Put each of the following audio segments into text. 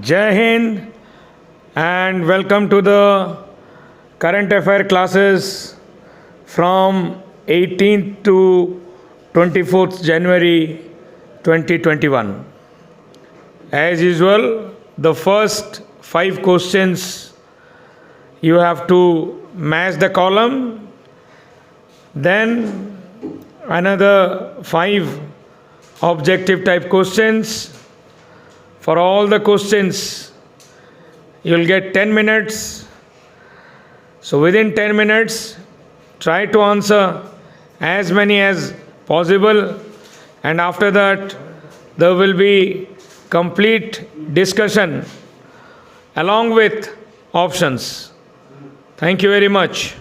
Jai Hind and welcome to the current affair classes from 18th to 24th January 2021. As usual, the first 5 questions you have to match the column, then another 5 objective type questions. For all the questions, you'll get 10 minutes. So within 10 minutes, try to answer as many as possible, and after that, there will be complete discussion along with options. Thank you very much.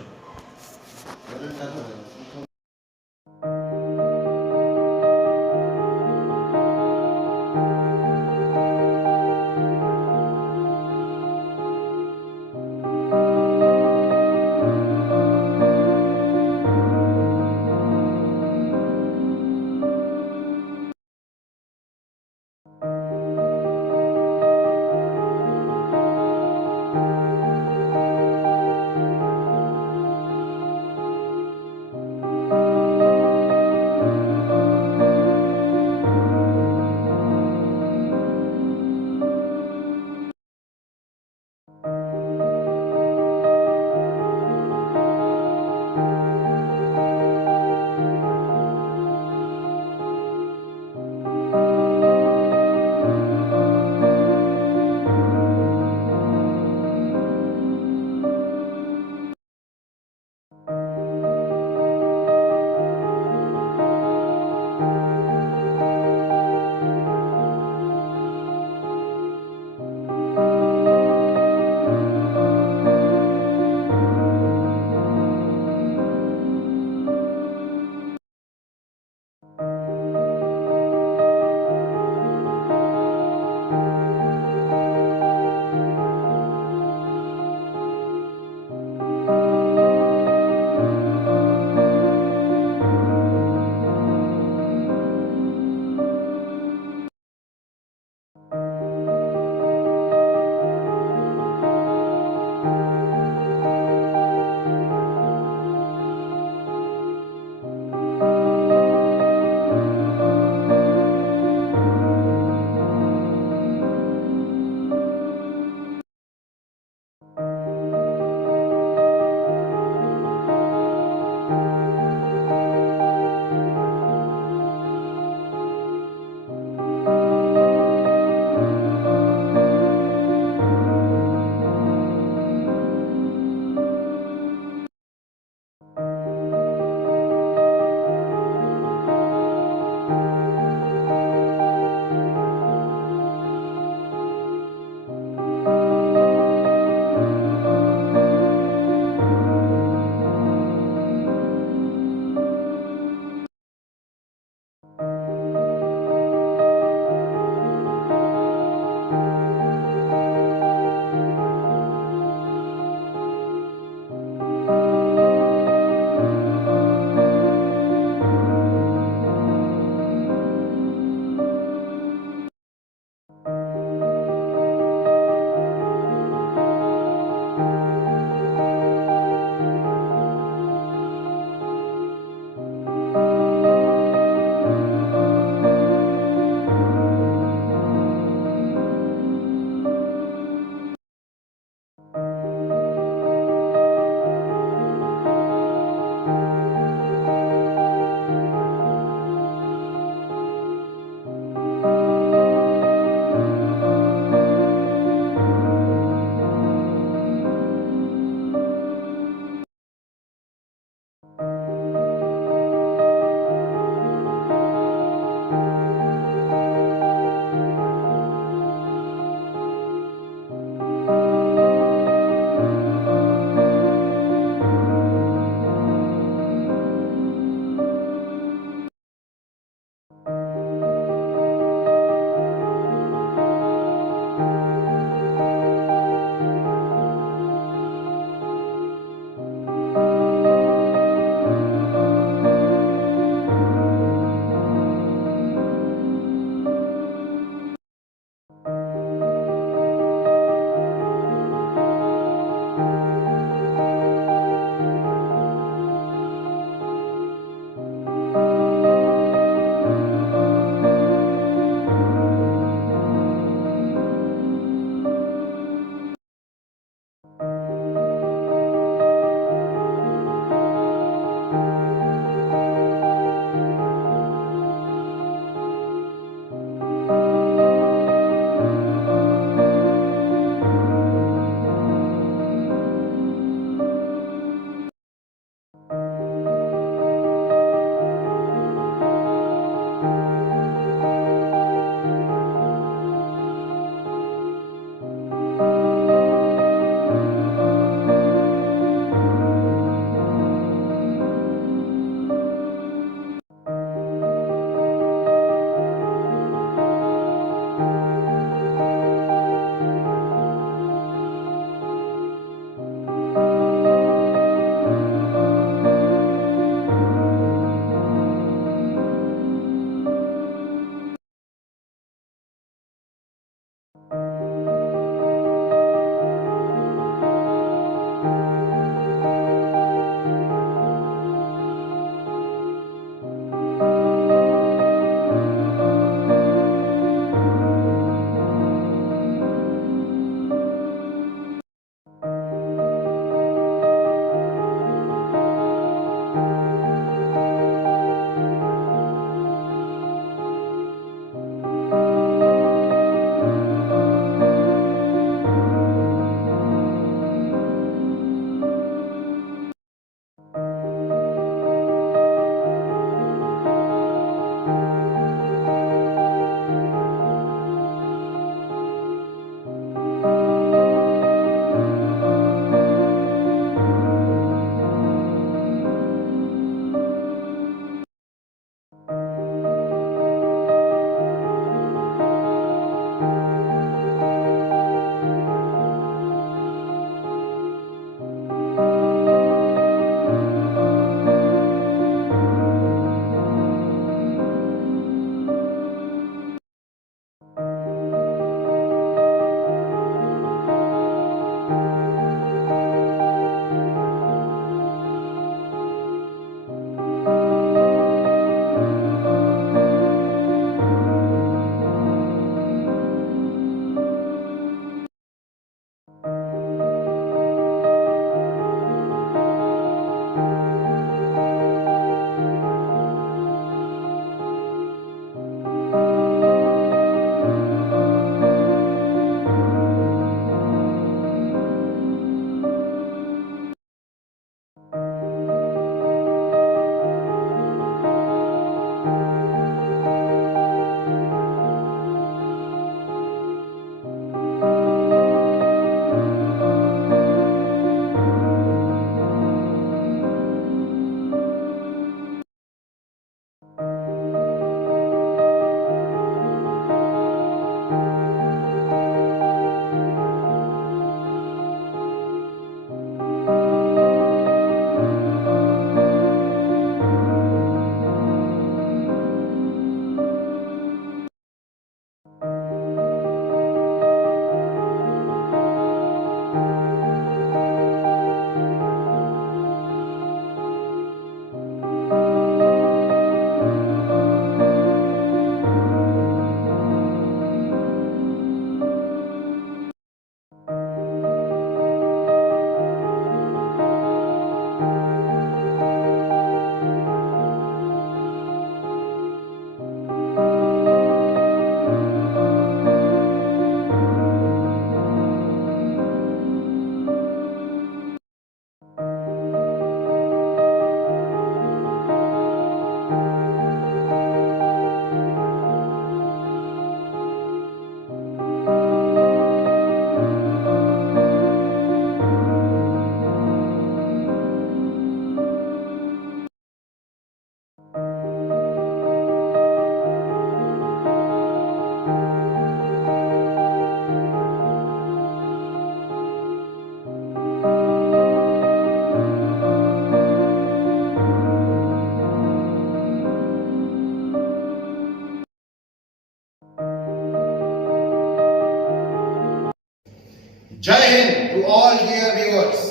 Jai Hind to all dear viewers.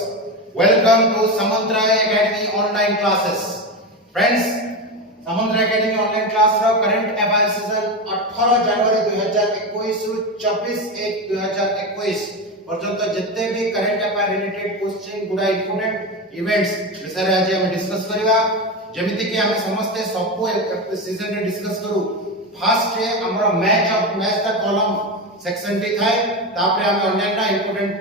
Welcome to Samudra Academy online classes. Friends, Samudra Academy online class row current affairs season 18 जनवरी 2021 रु 24/1/2021 पर्यंत जितने भी current affair related question गुडा important events विषय आज हम discuss करबा जेमिति कि हम समस्त सब सीजन रे डिस्कस करू। फर्स्ट रे हमर match the column section T थाए तापरे हम अन्य इंपोर्टेंट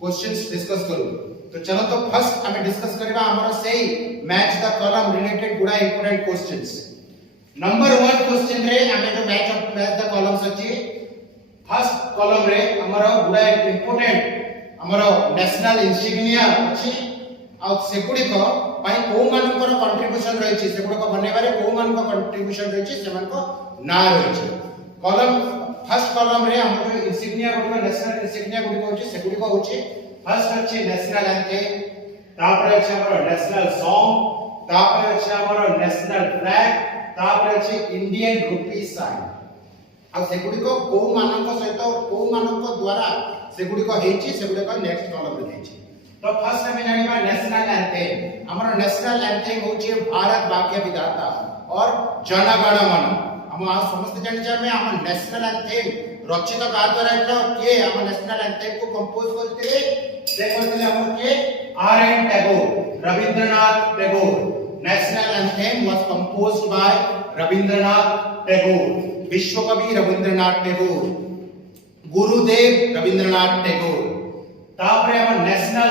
क्वेश्चंस डिस्कस करू। तो चलो तो फर्स्ट हमें डिस्कस करबा हमर सेही मैच द कॉलम रिलेटेड गुडा इंपोर्टेंट क्वेश्चंस। नंबर 1 क्वेश्चन रे हमें जो मैच द कॉलम्स अछि फर्स्ट कॉलम रे हमर गुडा इंपोर्टेंट हमर नेशनल इंसिग्निया अछि आ सेकुडी को पाई को मानकर कंट्रीब्यूशन रही छि सेकुडी को बनेबारे को मानकर कंट्रीब्यूशन रही छि सेमान को ना रही छि। कॉलम फर्स्ट कॉलम रे हम जो इंसिग्निया गुडी नेशनल इंसिग्निया गुडी को अछि सेकुडी को अछि फर्स्ट अछि नेशनल एंथेम तापर अछि हमर नेशनल सॉन्ग तापर अछि हमर नेशनल फ्लैग तापर अछि इंडियन रुपी साइन आ सेकुडी को मानक सहित को मानक द्वारा सेकुडी को हेछि सेकुडी को नेक्स्ट कॉलम रे हेछि। तो फर्स्ट हमें जानिबा नेशनल एंथेम हमर नेशनल एंथेम होछि भारत भाग्य विधाता और जन गण मन हम आज समस्त जानि जामे हम नेशनल एंथेम रचित का द्वारा एटा के हम नेशनल एंथेम को कंपोज करते से करते हम के RN. Tagore Rabindranath Tagore. National anthem was composed bye Rabindranath Tagore विश्व कवि रविंद्रनाथ टैगोर गुरुदेव रविंद्रनाथ टैगोर। तापरे हम नेशनल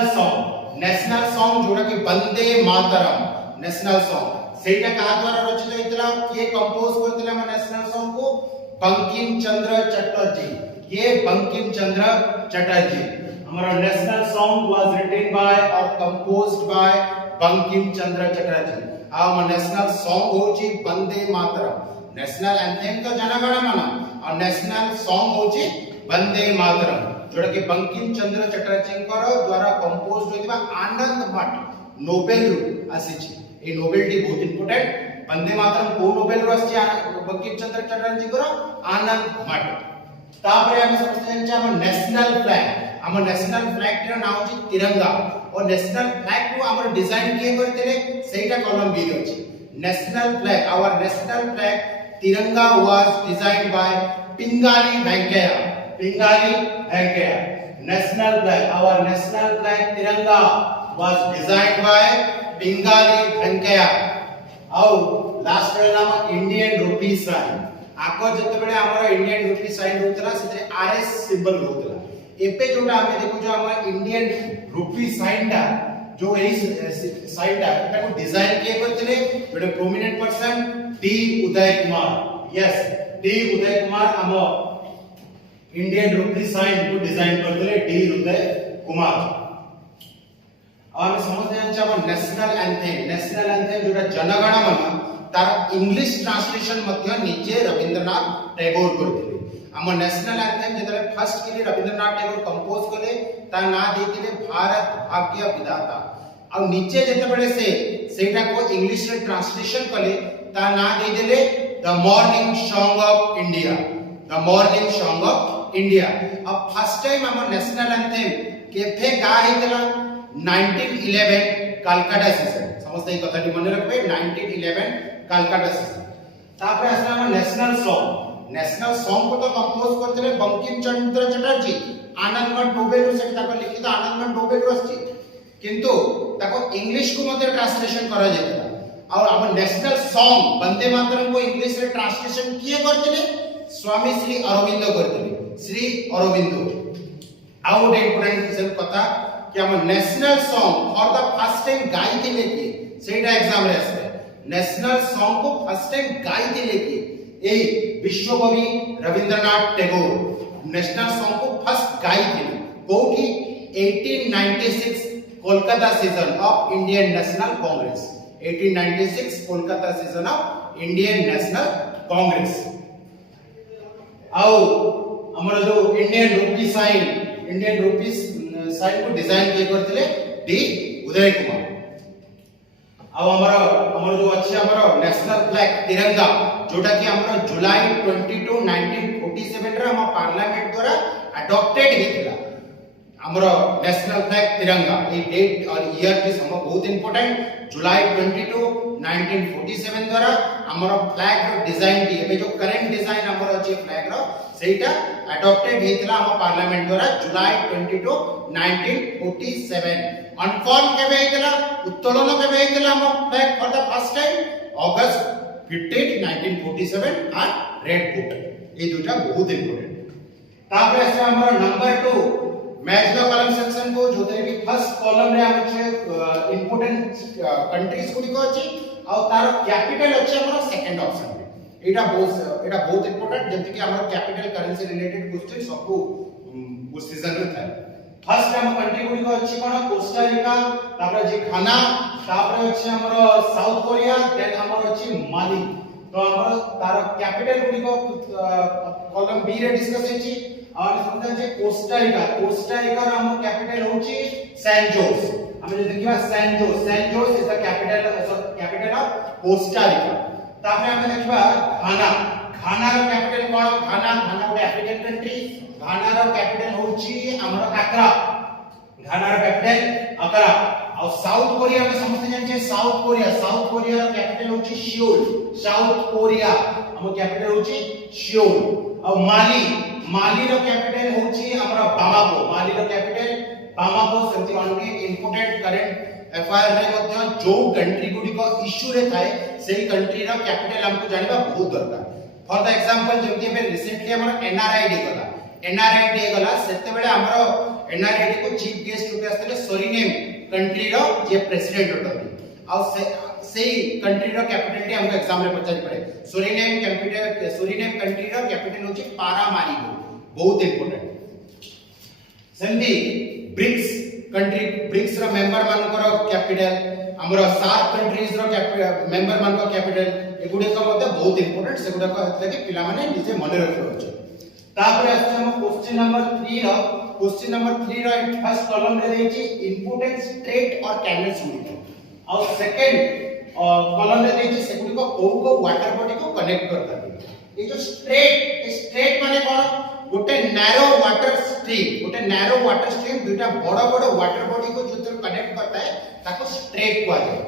सॉन्ग जोड़ा कि वंदे मातरम नेशनल सॉन्ग सेटा कहा द्वारा रचित होइतला के कंपोज करथिले हम नेशनल सॉन्ग को बंकिम चंद्र चटर्जी ये बंकिम चंद्र चटर्जी। हमारा national song was written by और कंपोज्ड बाय बंकिम चंद्र चटर्जी। हम नेशनल सॉन्ग होची वंदे मातरम नेशनल एंथेम तो जन गण मन और नेशनल सॉन्ग होची वंदे मातरम जोड़ा कि बंकिम चंद्र चटर्जी द्वारा कंपोज होइबा आनंद मठ नोबेल रु आसीची। ए नोबेल टी बहुत इंपोर्टेंट वंदे मातरम को नोबेल रु आसी बंकिम चंद्र चटर्जी को आनंद मठ। तापरे हम समझते हैं हम नेशनल फ्लैग रा नाम अछि तिरंगा और नेशनल फ्लैग को हमर डिजाइन के करतेले सेटा कॉलम बी रे अछि। National flag our national flag Tiranga was designed by Pingali Venkayya national flag our national flag Tiranga was designed by Pingali Venkayya. और लास्ट रे नाम इंडियन रुपी साइन आको जते बेले हमर इंडियन रुपी साइन होतला सेते आरएस सिंबल होतला एपे जोटा हमें देखु जो हमर इंडियन रुपी साइन ता जो एई साइन ता एटा को डिजाइन के करतले Jote prominent person D Uday Kumar. Yes D Uday Kumar हम इंडियन रुपी साइन को डिजाइन करतले डी उदय कुमार। और समझते हैं हम नेशनल एंथेम जोटा जनगण मन तार इंग्लिश ट्रांसलेशन मध्य निजे रविंद्रनाथ टैगोर करथिले। हम नेशनल एंथेम जेतले फर्स्ट के लिए रविंद्रनाथ टैगोर कंपोज कले ता ना देथिले भारत भाग्य विधाता और नीचे जेते बडे से सेटा को इंग्लिश रे ट्रांसलेशन कले ता ना दे देले the morning song of India. अब फर्स्ट टाइम हम नेशनल एंथेम केफे गा हेतला 1911 कलकत्ता सेशन समस्त ए कथाटी मन रखबे 1911 कलकत्ता सेशन। तापर असला हम नेशनल सॉन्ग को तो कंपोज करथिले बंकिम चंद्र चटर्जी आनंदमठ नोबेल से ताको लिखित आनंदमठ नोबेल रस्ती किंतु ताको इंग्लिश को मध्ये ट्रांसलेशन करा जेतला और हम नेशनल सॉन्ग वंदे मातरम को इंग्लिश रे ट्रांसलेशन किए करथिले स्वामी श्री अरविंदो करथिले श्री अरविंदो। आउट इंपोर्टेंट कथा कि हम national song for the first time गाई थिले कि सेटा एग्जाम रे आसे नेशनल सॉन्ग को फर्स्ट टाइम गाई थिले कि ए विश्व कवि रविंद्रनाथ टैगोर नेशनल सॉन्ग को फर्स्ट गाई थिले कोठी 1896 Kolkata session of Indian national Congress 1896 Kolkata session of Indian national Congress. आओ हमर जो इंडियन रुपी साइन को डिजाइन के करथिले डी उदय कुमार। अब हमर जो अछि हमर नेशनल फ्लैग तिरंगा जोटा कि हमर जुलाई 22 1947 रे हम पार्लियामेंट द्वारा अडॉप्टेड हेतिला ଆମର ନ୍ୟାସନାଲ ଫ୍ଲାଗ ତିରଙ୍ଗା ଏ ଡେଟ୍ और ईयर भी सम बहुत इंपोर्टेंट जुलाई 22 1947 द्वारा हमर फ्लैग रो डिजाइन टी एबे जो करंट डिजाइन हमर अछि फ्लैग रो सेटा अडॉप्टेड हेतला हम पार्लियामेंट द्वारा जुलाई 22 1947 अनफॉर्म केबे हेतला उत्तोलन केबे हेतला हम flag for the first time August 15 1947 और रेड फोर्ट ए दुटा बहुत इंपोर्टेंट तापर से हमर number 2 match the column section को जोते भी फर्स्ट कॉलम रे हम छे इंपोर्टेंट कंट्रीज गुडी को अछि आ तार कैपिटल अछि हमर सेकंड ऑप्शन रे एटा बहुत इंपोर्टेंट जेंति कि हमर कैपिटल करेंसी रिलेटेड क्वेश्चन सबको उस सीजन रे था फर्स्ट हम कंट्री गुडी को अछि कोन कोस्टा रिका तापर जे घाना तापर अछि हमर साउथ कोरिया देन हमर अछि माली तो हमर तार कैपिटल गुडी को कॉलम बी रे डिस्कस अछि और समझा जे कोस्टा रिका रा हम कैपिटल होची सैन जोस हम जे देखिबा San Jose is the capital of Costa Rica तापर हम देखिबा घाना रो कैपिटल कोन घाना ଗୋଟେ अफ्रीकन कंट्री घाना रो कैपिटल होची हमर अक्रा घाना रो कैपिटल अक्रा और साउथ कोरिया में समझते जान साउथ कोरिया रो कैपिटल होची सियोल साउथ कोरिया हम कैपिटल होची सियोल और माली रो कैपिटल होची हमरा बामाको कैपिटल बामाको सेंति मानके इंपोर्टेंट करंट एफआईआर रे मध्य जो कंट्री गुडी को इश्यू रे थाए सेही कंट्री रो कैपिटल हमको जानिबा बहुत दरकार फॉर द एग्जांपल जेमति में रिसेंटली हमर एनआरआई डे गला सेते बेले हमर एनआरआई डे को चीफ गेस्ट रूपे आस्तले सोरिनेम कंट्री रो जे प्रेसिडेंट होतली आ सेही कंट्री रो कैपिटल टी हमको एग्जाम रे पचारि पड़े सोरिनेम कंट्री रो कैपिटल होची पारामारिबो बहुत इंपोर्टेंट सेमती ब्रिक्स रो मेंबर मानकर कैपिटल हमर सात कंट्रीज रो मेंबर मानकर कैपिटल एगुडे को मते बहुत इंपोर्टेंट सेगुडा को हतले कि पिला माने निजे मने रखियो छै तापर आछे हम question number 3 row first column रे देछि इंपोर्टेंट स्ट्रेट और कैनल्स गुडी और सेकंड कॉलम रे देछि सेगुडी को वाटर बॉडी को कनेक्ट करता है ये जो स्ट्रेट माने कोन गोटे नैरो वाटर स्ट्रीम दुटा बड़ वाटर बॉडी को जो कनेक्ट करता है ताको स्ट्रेट को जाय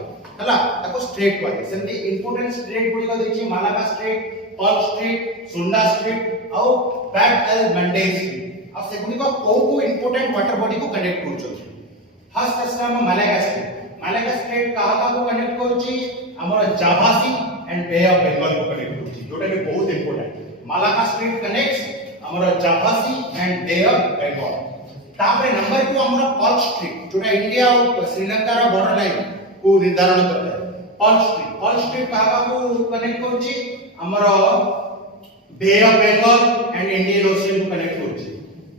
हला ताको स्ट्रेट को जाय सेमती इंपोर्टेंट स्ट्रेट गुडी को देखि मालाबा स्ट्रेट पर्ल स्ट्रेट सुंडा स्ट्रेट और बैट एल मंडे स्ट्रेट अब से गुडी को इंपोर्टेंट वाटर बॉडी को कनेक्ट करछो फर्स्ट असला हम मालागा स्ट्रेट कहा को कनेक्ट करछि हमर जाभासी एंड बे ऑफ बंगाल को कनेक्ट करछि जोटा कि बहुत इंपोर्टेंट मालागा स्ट्रेट कनेक्ट्स हमर जाभासी एंड बे ऑफ बंगाल तापर नंबर 2 हमर पर्ल स्ट्रेट जोटा इंडिया और श्रीलंका रा बॉर्डर लाइन को निर्धारण करता है पर्ल स्ट्रेट कहा को कनेक्ट करछि हमर Bay of Bengal and Indian Ocean को कनेक्ट करछि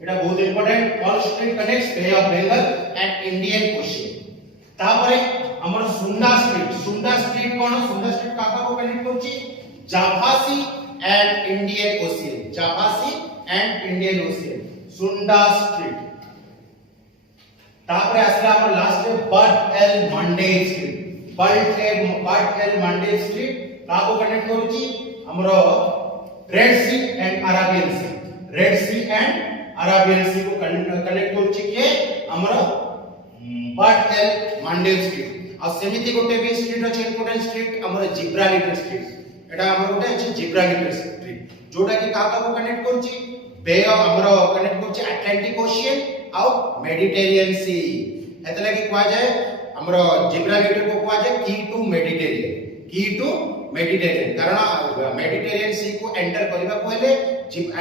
एटा बहुत important Palk Strait connects Bay of Bengal and Indian Ocean तापर हमर सुंडा स्ट्रेट कोन सुंडा स्ट्रेट कहा को कनेक्ट करछि Java Sea and Indian Ocean Sunda Strait तापर आसला हमर लास्ट बर्ट एल मंडे स्ट्रीट काको कनेक्ट करूची हमरो Red Sea and Arabian Sea को कनेक्ट करूची के हमरो बर्ट एल मंडे स्ट्रीट आ सेमिति गोटे भी स्ट्रीट अछि इंपोर्टेंट स्ट्रीट हमरो जिब्राल्टर स्ट्रीट एटा हमर गोटे अछि जिब्राल्टर स्ट्रीट जोटा कि काका को कनेक्ट करूची बे हमरो कनेक्ट करूची अटलांटिक ओशियन और मेडिटेरियन सी एतला कि कोआ जाय हमरो जिब्राल्टर को कोआ जाय की टू मेडिटेरियन कारण मेडिटेरियन सी को एंटर करबा को हेले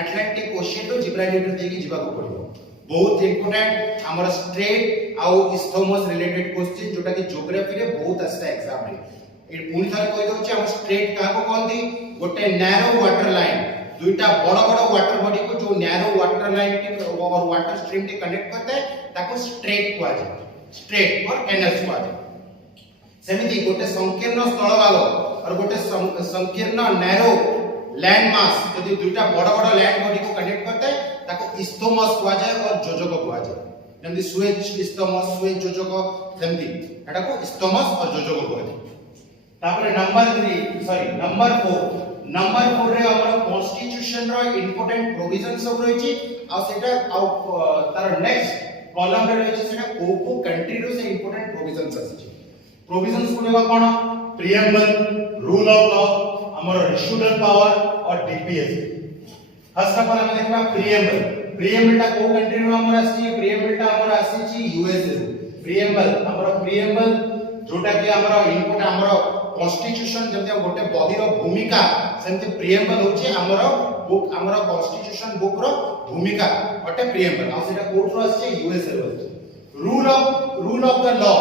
अटलांटिक ओशियन तो जिब्राल्टर देकी जिबा को पड़िबो बहुत इंपोर्टेंट हमर स्ट्रेट और इस्थमोस रिलेटेड क्वेश्चन जोटा कि ज्योग्राफी रे बहुत आस्ता एग्जाम रे ए पुनी थर कहि दउ छै हम स्ट्रेट का को कोनती गोटे नैरो वाटर लाइन दुईटा बड़ वाटर बॉडी को जो नैरो वाटर लाइन के और वाटर स्ट्रीम के कनेक्ट करता है ताको स्ट्रेट को जाय स्ट्रेट और कैनल्स को जाय सेमिति गोटे संकीर्ण स्थल भाग और गोटे संकीर्ण नैरो लैंड मास यदि दुईटा बड़ लैंड बॉडी को कनेक्ट करता है ताको इस्थमस को जाय और जोजक को जाय जेमति सुएज इस्थमस सुएज जोजक सेमति एटा को इस्थमस और जोजक को जाय तापर नंबर 4 रे हमर कॉन्स्टिट्यूशन रो इंपोर्टेंट प्रोविजन सब रहिछि आ सेटा तार नेक्स्ट कॉलम रे रहिछि सेटा को कंट्री रो से इंपोर्टेंट प्रोविजंस अछि प्रोविजंस गुडे कोन प्रिएम्बल रूल ऑफ लॉ हमर रिशुडल पावर और डीपीएस फर्स्ट ऑफ ऑल हम देखबा प्रिएम्बल टा को कंट्री रो हमर अछि प्रिएम्बल टा हमर अछि यूएसए प्रिएम्बल जोटा कि हमर इनपुट हमर कॉन्स्टिट्यूशन जब गोटे बही रो भूमिका सेमते प्रिएम्बल होछि हमर बुक हमर कॉन्स्टिट्यूशन बुक रो भूमिका अटे प्रिएम्बल आ सेटा कोर्ट रो अछि यूएसए रो रूल ऑफ द लॉ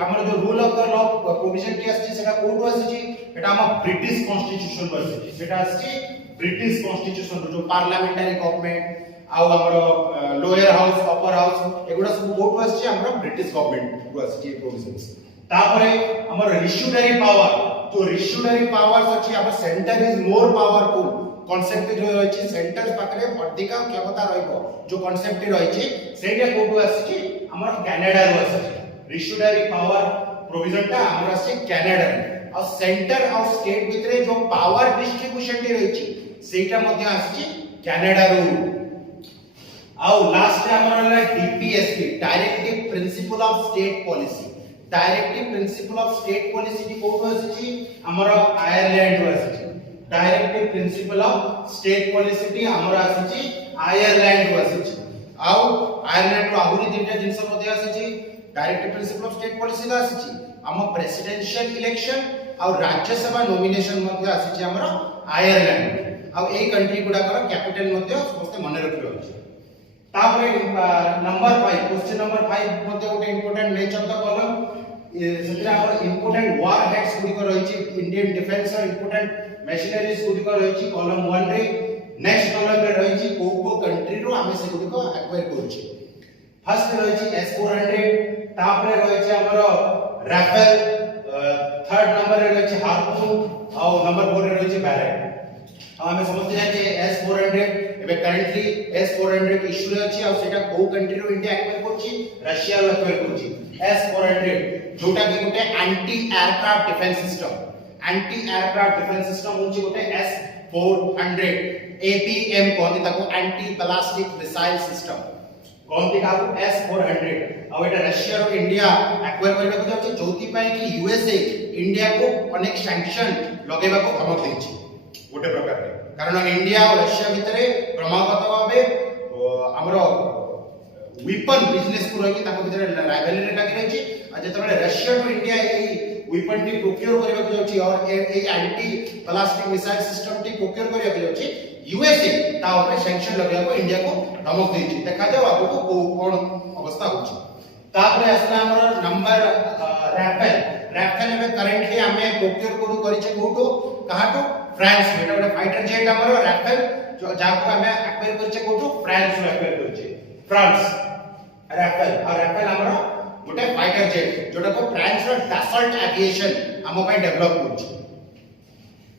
हमर जो rule of the law provision की अछि सेटा कोर्ट रो अछि एटा हम ब्रिटिश कॉन्स्टिट्यूशन रो अछि सेटा अछि ब्रिटिश कॉन्स्टिट्यूशन जो पार्लियामेंटरी गवर्नमेंट आउ हमर लोअर हाउस अपर हाउस एगुडा सब कोर्ट रो अछि हमर ब्रिटिश गवर्नमेंट रो अछि प्रोविजंस तापरे हमर रिशुडरी पावर तो रिशुडरी पावर्स अछि हमर centre is more powerful concept जो अछि सेंटर पाखरे अधिक क्षमता रहइबो जो कॉन्सेप्ट रहइछि सेटा कोर्ट रो अछि हमर कनाडा रो अछि रिशुडरी पावर प्रोविजन टा हमर अछि कनाडा और सेंटर ऑफ स्टेट भितरे जो पावर डिस्ट्रीब्यूशन टी रहिछि सेटा मध्ये अछि कनाडा रो आउ लास्ट हमर DPSP directive principle of state policy directive principle of state policy T code अछि हमर आयरलैंड रो अछि directive principle of state policy T हमर अछि आयरलैंड रो अछि आउ आयरलैंड रो आहुरी तीनटा जिंस मध्ये अछि directive principle of state policy ला अछि हम प्रेसिडेंशियल इलेक्शन और राज्यसभा नॉमिनेशन मध्ये अछि हमर आयरलैंड आउ ए कंट्री गुडा कर कैपिटल मध्ये समस्त मन रखियो अछि तापरे नंबर 5 क्वेश्चन नंबर 5 मध्ये गोटे इंपोर्टेंट नेचर द कॉलम सेतरा हमर इंपोर्टेंट वार हेड्स गुडी को रहिछि इंडियन डिफेंस और इंपोर्टेंट मशीनरीज गुडी को रहिछि कॉलम 1 रे नेक्स्ट कॉलम रे रहिछि को कंट्री रो आमे से गुडी को एक्वायर करछि फर्स्ट रहिछि S400 तापरे रहिछि हमर राफेल थर्ड नंबर रे रहिछि हार्पून और नंबर 4 रे रहिछि बैरेट हमें समझते हैं कि S400 एबे करंटली S400 के इशू रे अछि और सेटा को कंट्री रो इंडिया एक्वायर करछि रशिया रो एक्वायर करछि S400 जोटा कि गोटे एंटी एयरक्राफ्ट डिफेंस सिस्टम होछि गोटे S400 ABM कहते ताको एंटी बैलिस्टिक मिसाइल सिस्टम कहते काको S400 और एटा रशिया रो इंडिया एक्वायर करबा को जाउछि जोथि पय कि यूएसए इंडिया को अनेक सैंक्शन लगेबा को धमक दैछि गोटे प्रकार रे कारण इंडिया और रशिया भितरे क्रमागत भाबे हमरो वेपन बिजनेस को रही ताको भितरे राइवलरी लागी रही आ जेतबे रशिया टू इंडिया एई वेपन टी प्रोक्योर करबा को जाउची और एई एंटी बैलिस्टिक मिसाइल सिस्टम टी प्रोक्योर करबा को जाउची यूएसए ता ऊपर सैंक्शन लगेबा को इंडिया को धमक देछि देखा जाओ आगु को कोन अवस्था होछि तापरे असला हमर नंबर राफेल में करंटली हमें प्रोक्योर कोडू करिছে कोटो कहाटो फ्रांस में एटा फाइटर जेट हमर राफेल जो जाको हमें एक्वायर करिছে कोटो फ्रांस में एक्वायर करिছে फ्रांस राफेल हमर गोटे फाइटर जेट जोटा को फ्रांस रो डसल्ट एविएशन हम पे डेवलप करिছে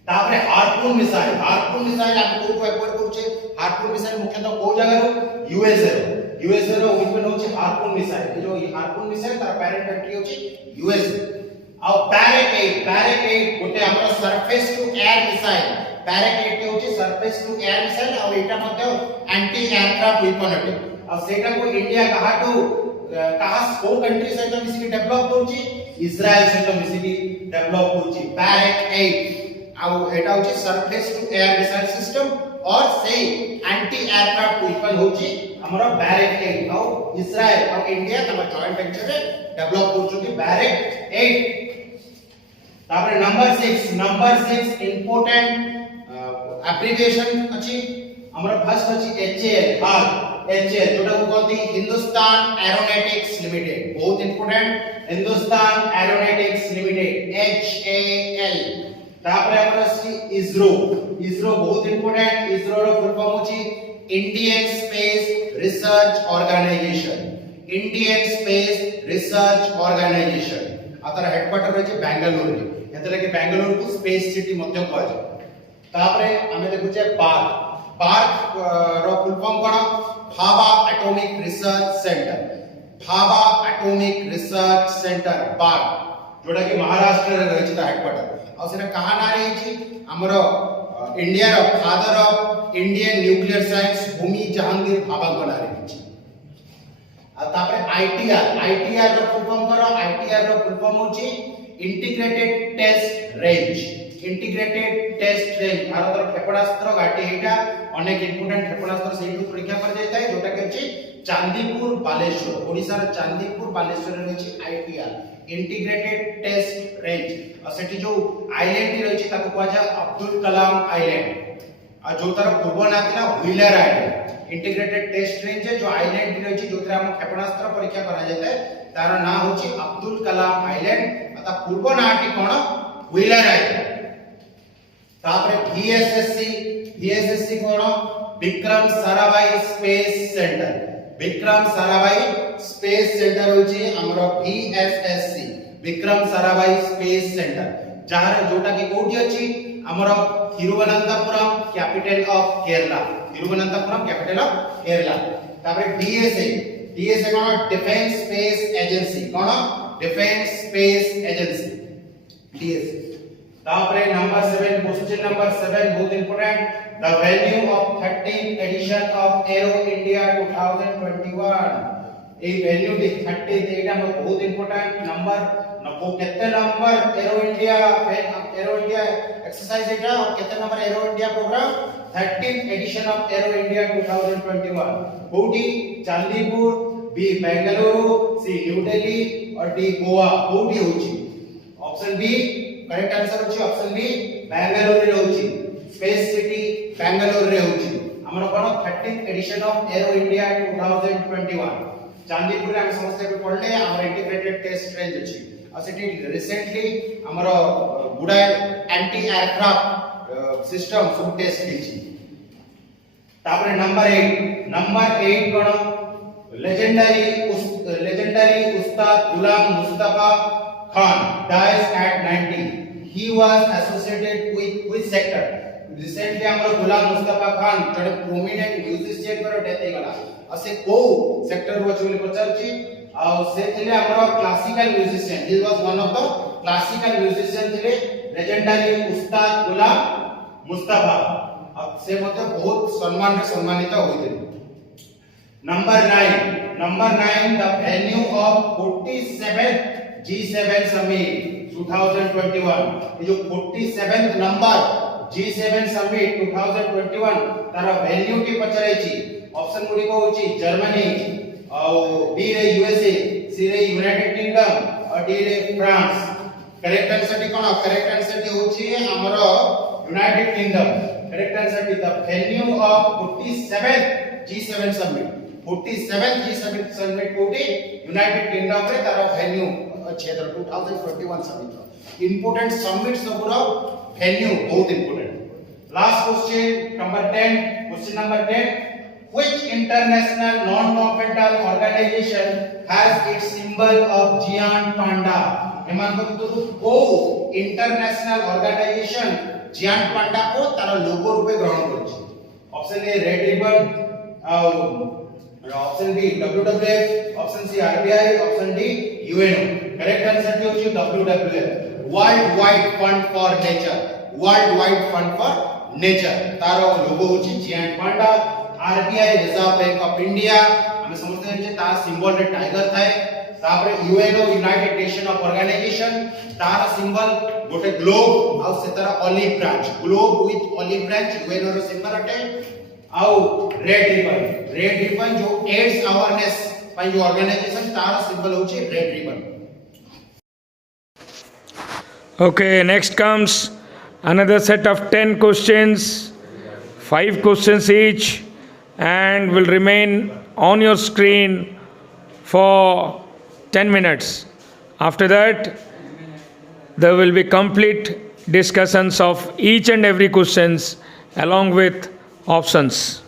तापरे हार्पून मिसाइल हम कोटो एक्वायर करिছে हार्पून मिसाइल मुख्यतः को जगह रो यूएसए रो वेपन होछि हार्पून मिसाइल जो हार्पून मिसाइल तार पैरेंट कंट्री होछि यूएसए और पैरेट गोटे हमर सरफेस टू एयर मिसाइल पैरेट होछि सरफेस टू एयर मिसाइल और एटा मध्ये एंटी एयरक्राफ्ट वेपन अटे और सेटा को इंडिया कहा को कंट्री सहित मिसिकी डेवलप होछि इजराइल सहित मिसिकी डेवलप होछि पैरेट और एटा होछि surface to air missile system और से एंटी एयरक्राफ्ट वेपन होछि हमर बैरेट और इजराइल और इंडिया तम जॉइंट वेंचर रे डेवलप होछि बैरेट तापर नंबर 6 इंपोर्टेंट एब्रिविएशन अछि हमर फर्स्ट अछि HAL जोटा को कहती हिंदुस्तान एरोनॉटिक्स लिमिटेड बहुत important Hindustan Aeronautics Limited HAL तापर हमर अछि इसरो बहुत इंपोर्टेंट इसरो रो फुल फॉर्म अछि इंडियन स्पेस रिसर्च ऑर्गेनाइजेशन आतर हेडक्वार्टर रही बेंगलुरु रे एतले कि बेंगलुरु को स्पेस सिटी मध्य कहै छै तापरे हमें देखु छै पार्क रो फुल फॉर्म कोन Bhabha Atomic Research Centre BARC जोटा कि महाराष्ट्र रे रही छै हेडक्वार्टर और सेटा कहा ना रही छै हमरो इंडिया रो father of Indian nuclear science भूमि जहांगीर भाभा को ना रही छै तापर आईटीआर रो फुल फॉर्म करो आईटीआर रो फुल फॉर्म होची इंटीग्रेटेड टेस्ट रेंज भारत रो क्षेपणास्त्र घाटी एटा अनेक इम्पोर्टेंट क्षेपणास्त्र सेठू परीक्षा कर जाय थाय जोटा के अछि चांदीपुर बालेश्वर ओडिसा रो चांदीपुर बालेश्वर रे अछि आईटीआर इंटीग्रेटेड टेस्ट रेंज और सेठी जो आइलैंड रे अछि ताको कहवा जा अब्दुल कलाम आइलैंड आ जो तार पूर्व ना थिला Wheeler island integrated test range जो आइलैंड रे अछि जोतरा हम क्षेपणास्त्र परीक्षा करा जाय थाय तार ना होछि अब्दुल कलाम आइलैंड अता पूर्व नाटी कोन व्हीलर आइलैंड तापरे VSSC कोन विक्रम साराभाई स्पेस सेंटर होछि हमरो VSSC Vikram Sarabhai space centre जहार जोटा की कोठी अछि हमरो थिरुवनंतपुरम कैपिटल ऑफ केरला तापरे DSA कोन डिफेंस स्पेस एजेंसी DSA तापरे नंबर 7 क्वेश्चन नंबर 7 बहुत important the venue of 13th edition of Aero India 2021 ए वेन्यू दी 30th एटा में बहुत इंपोर्टेंट नंबर नको कितने नंबर एरो इंडिया एक्सरसाइज एटा और कितने number Aero India programme 13th edition of Aero India 2021 कोठी Chandipur B Bengaluru C New Delhi और डी गोवा कोठी होची ऑप्शन बी करेक्ट आंसर होची ऑप्शन बी बेंगलुरु रे होची स्पेस सिटी बेंगलुरु रे होची हमर कोन 13th edition of Aero India 2021 Chandipur रे हम समस्या पे पढ़ले हमर इंटीग्रेटेड टेस्ट रेंज अछि आ सिटी रिसेंटली हमर गुडा एंटी एयरक्राफ्ट सिस्टम सब टेस्ट किछि तापरे number 8 cone legendary Ustad Ghulam Mustafa Khan dies at 90. He was associated with which sector? Recently हमर गुलाम मुस्तफा खान जड़े प्रोमिनेंट म्यूजिशियन पर डेथ हे गला असे को सेक्टर रो चोली पचारची आ से थिले हमर classical musician he was one of the classical musician थिले लेजेंडरी उस्ताद गुलाम मुस्तफा अब से मते बहुत सम्मान रे सम्मानित होइते number 9 the venue of 47th G7 summit 2021 ये जो 47th नंबर G7 summit 2021 तार वेन्यू की पचराई छी ऑप्शन गुडी को होची जर्मनी और बी रे यूएसए सी रे यूनाइटेड किंगडम और डी रे फ्रांस करेक्ट आंसर कोन करेक्ट आंसर होची हमर United kingdom correct answer the venue of 47th G7 summit 47th G7 summit कोटी यूनाइटेड किंगडम रे तार वेन्यू क्षेत्र 2021 समिट इंपोर्टेंट समिट्स नो पूरा वेन्यू बहुत important last question number 10 which international non governmental organization has its symbol of giant panda एमान को को international organisation giant panda को तार लोगो रूपे ग्रहण करछि option A red ribbon option B WWF option C RBI option D UNO correct answer की होची WWF World Wide Fund for Nature तारो लोगो होची giant panda RBI Reserve Bank of India हम समझते हैं जे तार सिंबल रे टाइगर थाए तापर UNO United Nation of Organisation तार सिंबल गोटे ग्लोब आ से तरह olive branch globe with olive branch UNO रो सिंबल अटे आउ रेड रिबन जो AIDS awareness by your organization तार सिंबल होची red ribbon Okay, next comes another set of 10 questions, 5 questions each, and will remain on your screen for 10 minutes. After that, there will be complete discussions of each and every questions along with options.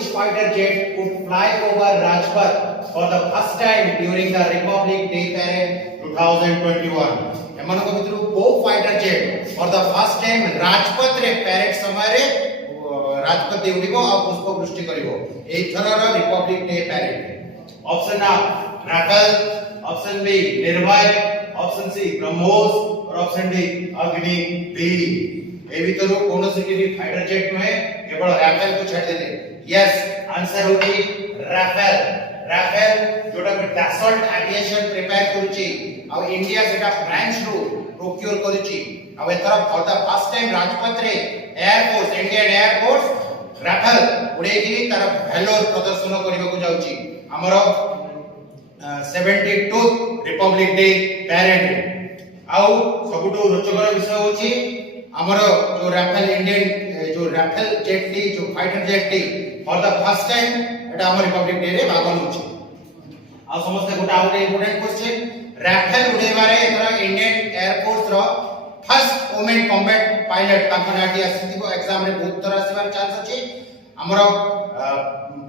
which fighter jet would fly over Rajpath for the first time during the Republic Day Parade 2021? एमनको भितरु को fighter jet for the first time Rajpath रे parade समय रे राजपथ देउडिबो आ पुष्प वृष्टि करिवो एई थरर Republic Day parade. Option आ Rafale, option B निर्भय, option C BrahMos और option D अग्नि B. ए भितरु कोनोसी के भी फाइटर जेट नुहे केवल राफेल को छाड़ देले। यस आंसर होची राफेल। राफेल जोटा के डैसल्ट एविएशन प्रिपेयर करूची आ इंडिया सेटा फ्रांस रो प्रोक्योर करूची आ एथर for the first time Rajpath रे Air Force Indian Air Force Rafale उड़े कि तार भैलोर प्रदर्शन करबा को जाउची हमर 72 रिपब्लिक डे पैरेड। आ सबुटो रोचकर विषय होची हमर जो राफेल इंडियन जो राफेल जेट टी जो fighter jet T for the first time एटा हमर रिपब्लिक डे रे भाग होची। आ समस्त गोटा आउट इंपोर्टेंट क्वेश्चन राफेल उड़ेबारे एथरा इंडियन एयर फोर्स रो फर्स्ट वुमेन कॉम्बैट पायलट ताको नाटी आसीथिबो एग्जाम रे बहुत तरह आसीबार चांस अछि। हमर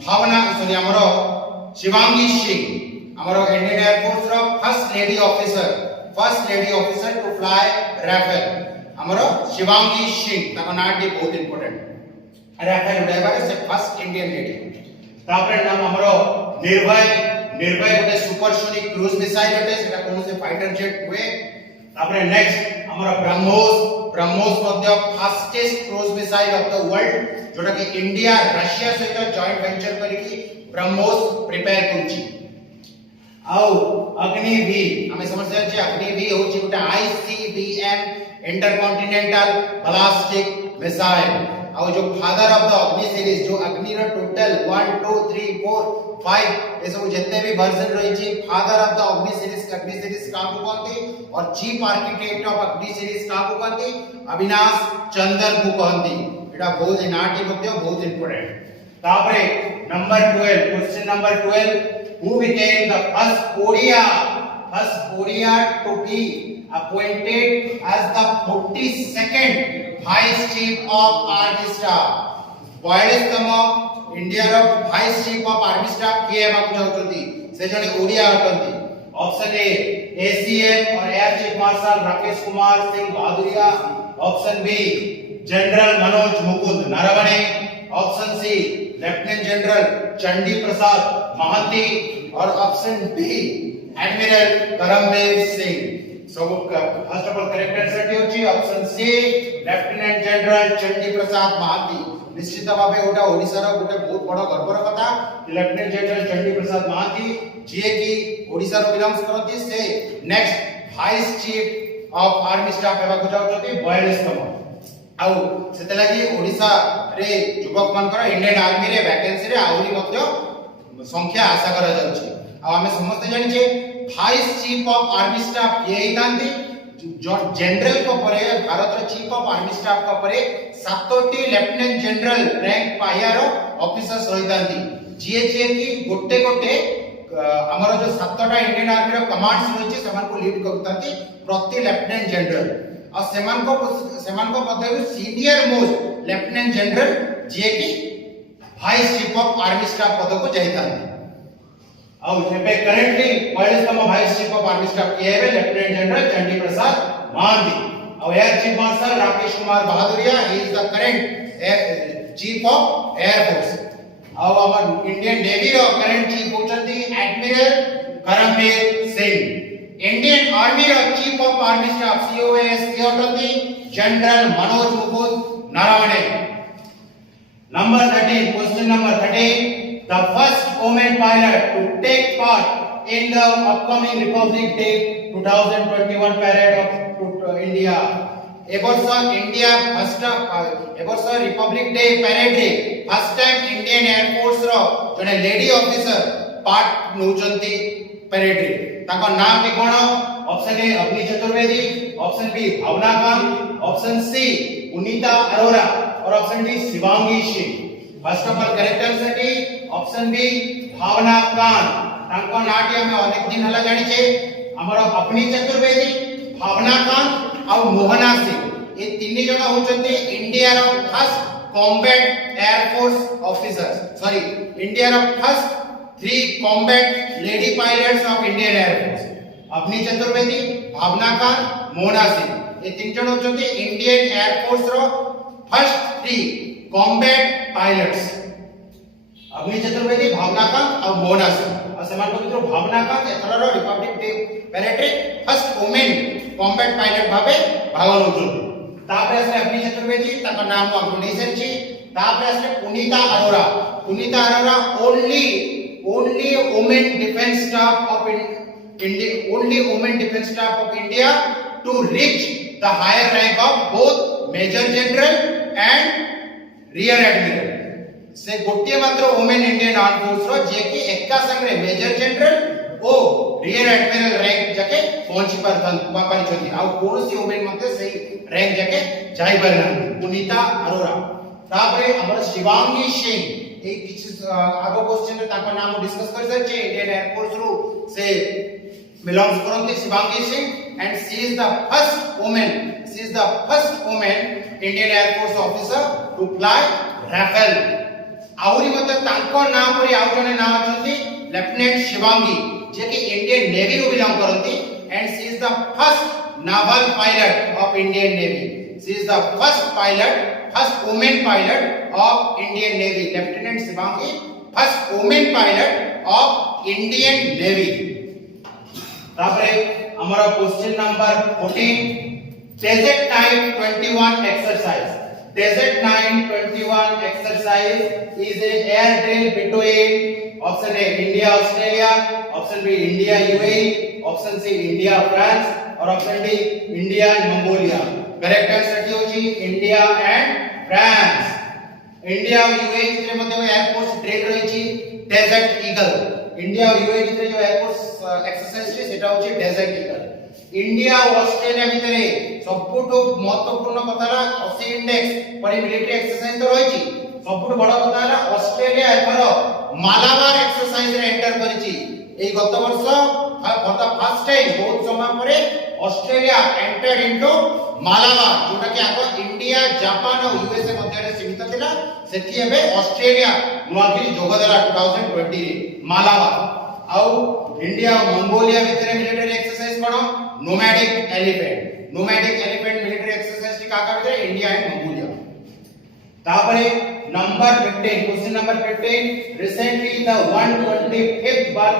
भावना सॉरी हमर शिवांगी सिंह हमर इंडियन एयर फोर्स रो first lady officer to fly Rafale हमर शिवांगी सिंह ताको नाटी बहुत इंपोर्टेंट राफेल उड़ेबारे से फर्स्ट इंडियन लेडी। तापरे नाम हमर निर्भय गोटे सुपरसोनिक क्रूज मिसाइल होते सेटा कोन से फाइटर जेट हुए। तापरे नेक्स्ट हमरा ब्रह्मोस मध्य fastest cruise missile of the world जोटा कि इंडिया रशिया सहित जॉइंट वेंचर करिकी ब्रह्मोस प्रिपेयर करूची। आउ अग्नि भी हमें समझते हैं अग्नि भी होची गोटे आईसीबीएम इंटरकॉन्टिनेंटल बैलिस्टिक मिसाइल। आउ जो फादर ऑफ द अग्नि सीरीज जो अग्नि रो टोटल 1 2 3 4 5 ए सब जत्ते भी वर्जन रही छी फादर ऑफ द अग्नि सीरीज का को कहती और चीफ आर्किटेक्ट ऑफ अग्नि सीरीज का को कहती अविनाश चंदर को कहती। एटा बहुत नाटी मध्य बहुत इंपोर्टेंट। तापरे number 12 question number 12 who became the first कोरिया to be appointed as the 42nd vice chief of army staff 42तम इंडिया रो vice chief of army staff के हेबा को चाहउछंती से जने ओडिया अटंती। ऑप्शन ए एसीएम और air chief marshal Rakesh Kumar Singh Bhadauria, option B general Manoj Mukund Naravane, option C lieutenant general Chandi Prasad Mohanty और option B admiral Karambir Singh. So first of all correct answer टी होची option C lieutenant general Chandi Prasad Mohanty. निश्चित भाबे ओटा ओडिसा रो गोटे बहुत बड़ गर्वर कथा लेफ्टिनेंट जनरल चंडी प्रसाद महांती जे की ओडिसा रो बिलोंग्स करती से next vice chief of army staff हेबा को जाउछथि 42तम। आउ सेते लागि ओडिसा रे युवक मानकर इंडियन आर्मी रे वैकेंसी रे आउरी मध्य संख्या आशा करा जाउछि। आ हमें समस्त जानि जे vice chief of army staff ये हितांती जनरल को परे भारत रो चीफ ऑफ आर्मी स्टाफ को परे 7टी लेफ्टिनेंट जनरल रैंक पायारो ऑफिसर्स रहितांती जे की गोटे गोटे हमर जो 7टा इंडियन आर्मी रो कमांड्स रहिछि समान को लीड करतांती प्रति लेफ्टिनेंट जनरल और सेमान को मध्य सीनियर मोस्ट लेफ्टिनेंट जनरल जे की vice chief of army staff पद को जाइतांती। और जेबे करेंटली 42तम vice chief of army staff के हेबे लेफ्टिनेंट जनरल चंडी प्रसाद महांती और air chief marshal Rakesh Kumar Bhadauria he is the current chief of air force. और हमर इंडियन नेवी रो करेंट चीफ होचंती admiral Karambir Singh. Indian Army रो chief of army staff COAS के होचंती general Manoj Mukund Naravane. Number 13 question number 13 the first woman pilot to take part in the upcoming Republic Day 2021 parade of India। एबर्ष India एबर्ष Republic Day parade रे first time Indian Air Force रो जने lady officer part नउचंती parade रे ताको नाम के कोन? Option A Agni Chaturvedi, option B Bhawana Kanth, option C Unita Arora और option D Shivangi Singh. First of all correct answer टी ऑप्शन बी भावना कांत। ताको नाटी हम अनेक दिन हला जानि छे हमर अग्नि चतुर्वेदी, भावना कांत और मोहना सिंह ये तीन जन होचंती India row first combat air force officers, sorry, India ର first 3 combat lady pilots of Indian Air Force, Avani Chaturvedi, Bhawana Khan, Mona Singh, ये तीन जन होचंती इंडियन एयर फोर्स रो first 3 combat pilots, Avani Chaturvedi, Bhawana Khan और मोना सिंह। और समान मित्रों भावना खान एथरर रिपब्लिक डे पैरेड रे फर्स्ट वुमेन कॉम्बैट पायलट भाबे भाग नउचंती। तापरे असले अवनी चतुर्वेदी, ताका नाम हमको नहीं सरची। तापरे असले पुनीता अरोरा, पुनीता Arora only women defense staff of India, only women defense staff of India to reach the higher rank of both major general and rear admiral, से गोटे मात्र वुमेन इंडियन आर्म फोर्स रो जे कि एका संगे मेजर जनरल ओ रियर एडमिरल रैंक जाके पहुंची पारिछथि। आ कोनोसी वुमेन मते सही रैंक जाके जाई परना पुनीता अरोरा। तापरे हमर शिवांगी सिंह, ए किछ आगो क्वेश्चन रे ताका नाम डिस्कस कर सर छे, इंडियन एयर फोर्स रो से बिलोंग्स करते Shivangi Singh and she is the first women Indian Air Force officer to fly Rafale. आउरी मते तांको नाम परी आउ जने नाम अछंती लेफ्टिनेंट शिवांगी, जे कि इंडियन नेवी रो बिलोंग करती and she is the first naval pilot of Indian Navy. She is the first women pilot of Indian Navy. Lieutenant Shivangi first women pilot of Indian Navy. तापरे हमारा question number 14, desert 921 exercise. Desert 921 exercise is an air drill between option A India Australia, option B India UAE, option C India France और option D India and Mongolia। correct answer की होची India and France। India और UAE ଭିତରେ ମଧ୍ୟ air force drill रहिची desert eagle. India और UAE ଭିତରେ जो एयर फोर्स एक्सरसाइज छै सेटा होची डेजर्ट ईगल। इंडिया और ऑस्ट्रेलिया भितरे सबुठो महत्वपूर्ण कथाला 80 इंडेक्स पर मिलिटरी एक्सरसाइज तो रहिची। सबुठो बड़ कथाला ऑस्ट्रेलिया एथरो मालाबार एक्सरसाइज रे एंटर करिची। ए गत वर्ष फॉर द फर्स्ट टाइम बहुत समय परे ऑस्ट्रेलिया एंटर्ड इनटू मालाबार, जोटा कि आगो इंडिया जापान और यूएसए मध्ये रे सीमित थिला, सेठी एबे ऑस्ट्रेलिया नुआकी जोगदेला 2020 रे मालाबार। आउ इंडिया और मंगोलिया भितरे मिलिटरी एक्सरसाइज कोन नोमैडिक एलिफेंट मिलिटरी एक्सरसाइज टी काका भितरे इंडिया एंड मंगोलिया। तापरे number 15, question number 15, recently the 125th birth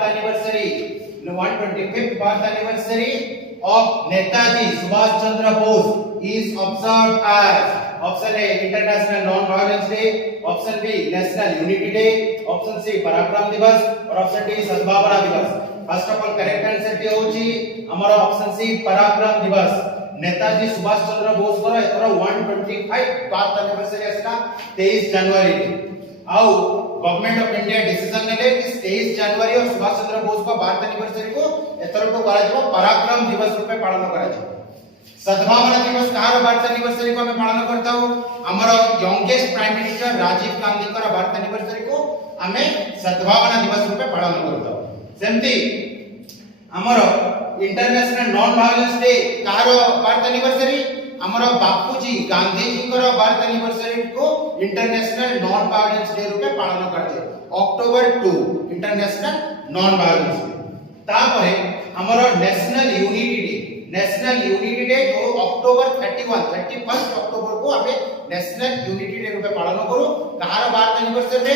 anniversary of Netaji Subhash Chandra Bose is observed as option A International Non-Violence Day, option B National Unity Day, option C Parakram Divas और option D सद्भावना दिवस। First of all correct answer T होची हमर option C पराक्रम दिवस। नेताजी सुभाष चंद्र बोस को एतर 125 birth anniversary असला 23 जनवरी रे। आउ गवर्नमेंट ऑफ इंडिया डिसीजन नेले कि 23 जनवरी और सुभाष चंद्र बोस को बर्थ एनिवर्सरी को एतर को करा जबो पराक्रम दिवस रूपे पालन करा जबो। सद्भावना दिवस कहार बर्थ एनिवर्सरी को हमें पालन करता हूं हमर youngest prime minister Rajiv Gandhi का बर्थ एनिवर्सरी को हमें सद्भावना दिवस रूपे पालन करता हूं। सेमती हमर इंटरनेशनल नॉन वायलेंस डे कहार बर्थ एनिवर्सरी हमर बापूजी गांधी जी को बर्थ एनिवर्सरी को इंटरनेशनल नॉन वायलेंस डे रूपे पालन करते October 2 international non violence day. तापरे हमर नेशनल यूनिटी डे जो अक्टोबर 31 अक्टोबर को हमें नेशनल यूनिटी डे रूपे पालन करू। कहार बर्थ एनिवर्सरी रे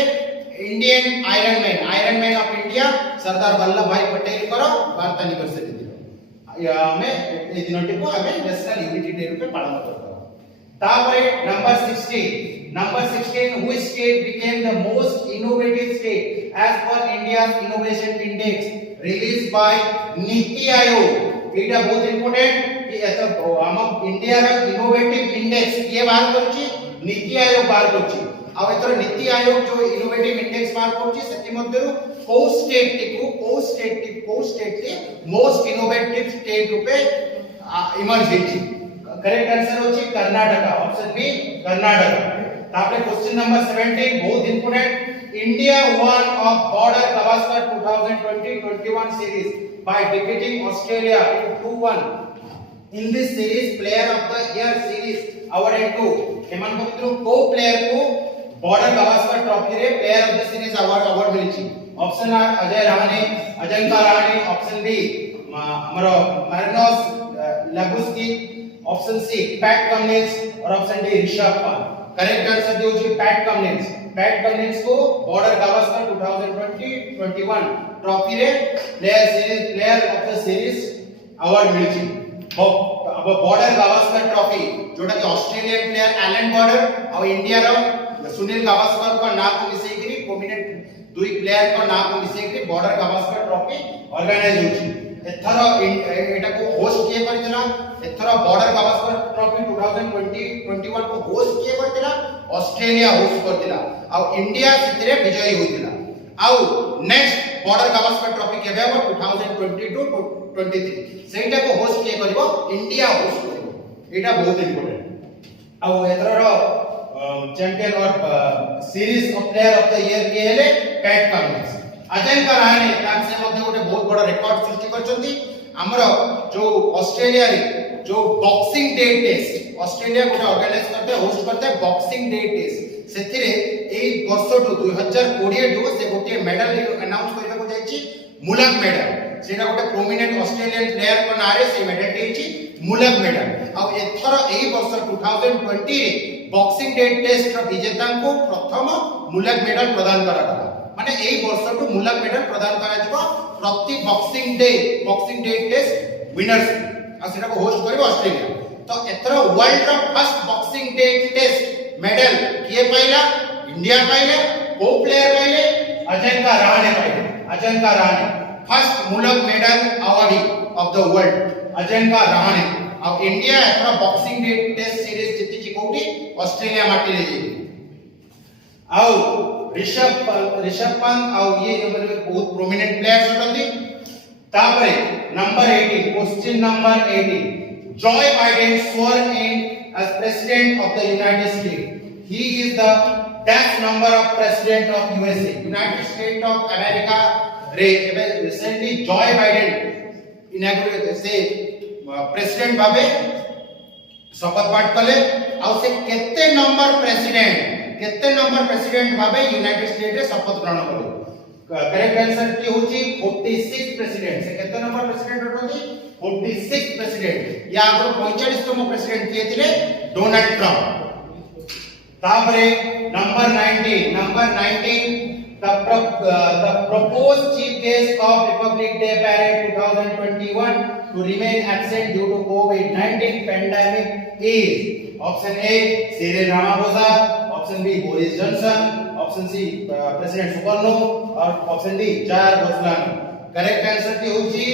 Indian iron man of India Sardar Vallabh Bhai Patel को बर्थ एनिवर्सरी दिन हमें ए दिनटी को हमें नेशनल यूनिटी डे रूपे पालन करता हूं। तापरे number 16 which state became the most innovative state as per India's innovation index release by NITI Aayog. एटा बहुत इंपोर्टेंट कि एत हम इंडिया रा इनोवेटिव इंडेक्स ये बाहर करछि नीति आयोग बाहर करछि। आ एतर नीति आयोग जो इनोवेटिव इंडेक्स बाहर करछि सेति मध्यरु को स्टेट के मोस्ट इनोवेटिव स्टेट रूपे इमर्ज हेछि। करेक्ट आंसर होछि कर्नाटक, ऑप्शन बी कर्नाटक। तापरे क्वेश्चन नंबर 17 बहुत important. India one of border Gavaskar 2020-21 series by defeating Australia in 2-1. In this series, player of the year series awarded to एमान को को player को Border Gavaskar trophy रे player of the series award मिलिछि option आर Ajay Rahane Ajinkya Rahane option B हमरो Marnus Labuschagne option C Pat Cummins और option D Rishabh Pant correct answer दियो पैट कमिंस को बॉर्डर गावस्कर 2020-21 ट्रॉफी रे player of the series award मिलिछि अब बॉर्डर गावस्कर ट्रॉफी जोटा कि ऑस्ट्रेलियन प्लेयर एलन बॉर्डर और इंडिया रो सुनील गावस्कर को नाम को मिसई करी प्रोमिनेंट दुई प्लेयर को नाम को मिसई करी बॉर्डर गावस्कर ट्रॉफी ऑर्गेनाइज होची एथरो एटा को होस्ट किए करथिला एथरो बॉर्डर गावस्कर ट्रॉफी 2020-21 को होस्ट किए करथिला ऑस्ट्रेलिया होस्ट करथिला और इंडिया सितरे विजयी होतिला आउ नेक्स्ट बॉर्डर गावस्कर ट्रॉफी केबे हो 2022-23 सेटा को होस्ट किए करबो इंडिया होस्ट करबो एटा बहुत इंपोर्टेंट आउ एथरो चैंपियन और series of player of the year के हेले पैट कमिंस अजंका रहाणे तांसे मध्ये गोटे बहुत बड़ रिकॉर्ड सृष्टि करछंती हमरो जो ऑस्ट्रेलिया रे जो बॉक्सिंग डे टेस्ट ऑस्ट्रेलिया गोटे ऑर्गेनाइज करते होस्ट करते बॉक्सिंग डे टेस्ट सेथिरे एई वर्ष 2020 से गोटे मेडल अनाउंस करबा को जाईची मुलक मेडल सेटा गोटे प्रोमिनेंट ऑस्ट्रेलियन प्लेयर को नारे से मेडल देईची मुलक मेडल अब एथरो एई वर्ष 2020 रे बॉक्सिंग डे टेस्ट रो विजेता को प्रथम मुलक मेडल प्रदान करा गला माने एई वर्ष टू मुलक मेडल प्रदान करा जिवो प्रति बॉक्सिंग डे टेस्ट विनर्स आ सेटा को होस्ट करबो ऑस्ट्रेलिया तो एथरो वर्ल्ड रो first Boxing Day Test medal किए पाइला इंडिया पाइले को प्लेयर पाइले अजंका रहाणे फर्स्ट मुलक medal awardee of the world Ajinkya Rahane अब इंडिया एथरो बॉक्सिंग डे टेस्ट सीरीज जीती ची कोठी ऑस्ट्रेलिया माटी रे जी आउ ऋषभ पंत आउ ये बहुत प्रोमिनेंट प्लेयर्स होतंती तापरे number 18 question number 18 Joe Biden sworn in as president of the United States he is the tenth number of president of USA United States of America recently Joe Biden inaugurated से president भाबे शपथ पाठ कले आ से केते number president भाबे United state रे शपथ ग्रहण कले करेक्ट आंसर की होची 46 प्रेसिडेंट से केते नंबर प्रेसिडेंट होती 46 प्रेसिडेंट या आगो 45तम प्रेसिडेंट किए थिले डोनाल्ड ट्रम्प तापरे number 19 the proposed chief guest of Republic Day Parade 2021 to remain absent due to COVID-19 pandemic is option A Cyril Ramaphosa, option B Boris Johnson, option C President Sukarno और option D Jair Bolsonaro. Correct answer की होची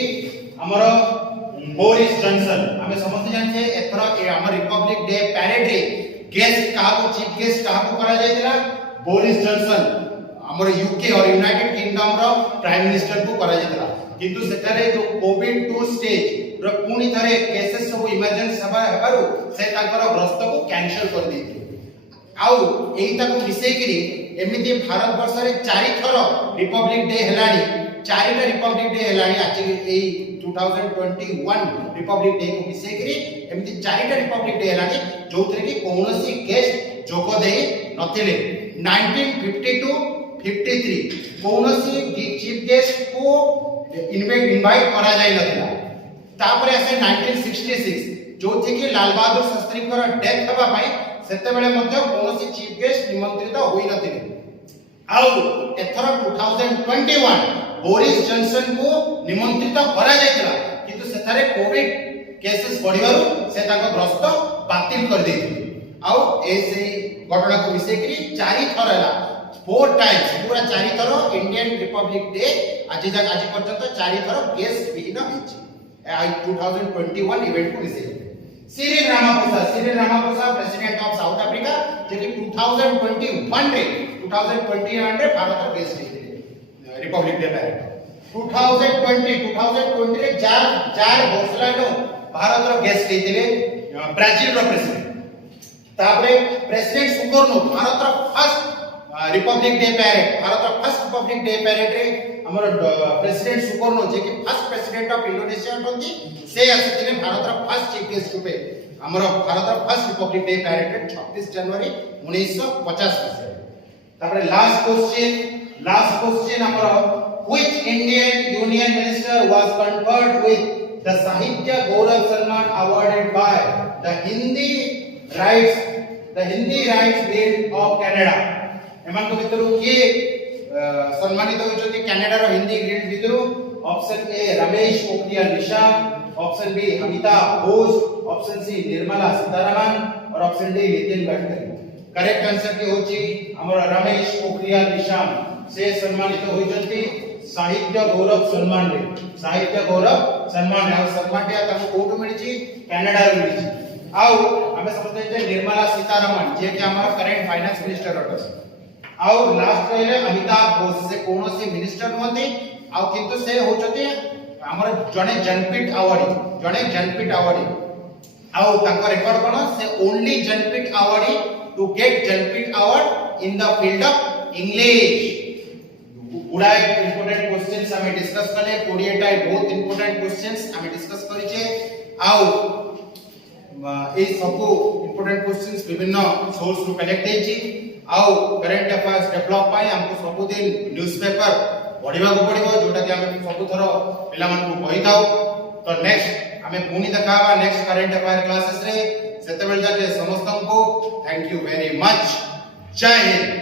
हमरो Boris Johnson हमें समझते जानते एथरा हमर Republic Day parade रे guest काको chief guest काको करा जायतिला बोरिस जॉनसन हमर यूके और यूनाइटेड किंगडम रो प्राइम मिनिस्टर को करा जायतिला किंतु सेटारे जो कोविड 2 स्टेज रो पुनी थरे केसेस सब इमरजेंसी सभा हेबारु से ताकर ग्रस्त को कैंसिल कर देथि आउ एही ताको विषय करी एमिति भारत वर्ष रे 4 थर रिपब्लिक डे हेलानी 4टा रिपब्लिक डे हेलानी आज एही 2021 रिपब्लिक डे को विषय करी एमिति 4टा रिपब्लिक डे हेलानी जोथरे कि कोनोसी गेस्ट जोको दे नथिले 1952-53 कोनोसी चीफ गेस्ट को इनवाइट करा जाय नथिला तापरे आसे 1966 जोथि कि लाल बहादुर शास्त्री को डेथ हबा पई सेते बेले मध्ये कोनोसी चीफ गेस्ट निमंत्रित होई नथिले आउ एथर 2021 बोरिस जॉनसन को निमंत्रित करा जायतिला किंतु सेथारे कोविड केसेस बढ़िबारु से ताको ग्रस्त बातिल कर देथि आउ एसे घटना को विषय करी 4 थर हला 4 टाइम्स पूरा 4 थर इंडियन रिपब्लिक डे आज पर्यंत 4 थर गेस्ट विन होइछि 2021 इवेंट को विषय Cyril Ramaphosa president of South Africa जे कि 2021 रे भारत गेस्ट थे रिपब्लिक डे पैरेड 2020 रे जार बोल्सोनारो भारत रो गेस्ट थे ब्राजील रो प्रेसिडेंट तापरे प्रेसिडेंट सुकर्नो भारत रो फर्स्ट रिपब्लिक डे पैरेड रे हमर प्रेसिडेंट सुकर्णो जे कि फर्स्ट प्रेसिडेंट ऑफ इंडोनेशिया होती से आसीथिले भारत रा फर्स्ट चीफ गेस्ट रूपे हमर भारत रा फर्स्ट रिपब्लिक डे पैरेड 26 जनवरी 1950 मसिया तापर लास्ट क्वेश्चन हमर which Indian union minister was conferred with the Sahitya Gaurav Samman awarded by the Hindi Rights Bill of Canada एमान को भितरु किए सम्मानित होइछथि कनाडा रो हिंदी ग्रेड भितरु option A Ramesh Pokhriyal Nishank option B Amitabh Ghosh option C Nirmala Sitharaman और option D Nitin Gadkari correct answer की होची हमर रमेश पोखरियाल निशंक से सम्मानित होइछथि साहित्य गौरव सम्मान रे साहित्य गौरव सम्मान आ सम्मान टे ताको कोटो मिलिछि कनाडा रे मिलिछि आउ हमें समझते जे निर्मला सीतारमण जे कि हमर करंट फाइनेंस मिनिस्टर अटस आउ लास्ट कहले अमिताभ घोष से कोनोसी मिनिस्टर नहते आउ किंतु से होचते हमर जने जनपीठ अवार्डी आउ ताको रेकॉर्ड कोन से only Jnanpith awardee to get Jnanpith award in the field of English गुडाय इंपोर्टेंट क्वेश्चंस हमें डिस्कस करले 20 टा बहुत इंपोर्टेंट क्वेश्चंस हमें डिस्कस करिचे आउ ए सब इंपोर्टेंट क्वेश्चंस विभिन्न सोर्स रु कलेक्ट हेची आउ करंट अफेयर्स डेवलप पाई हमको सब दिन न्यूज़पेपर पढिबा को पडिबो जोटा कि हमें सब थरो पिला मन को कहि दाओ तो नेक्स्ट हमें पुनी देखाबा नेक्स्ट करंट अफेयर क्लासेस रे सेते बेल जाके समस्त को थैंक यू वेरी मच जय हिंद।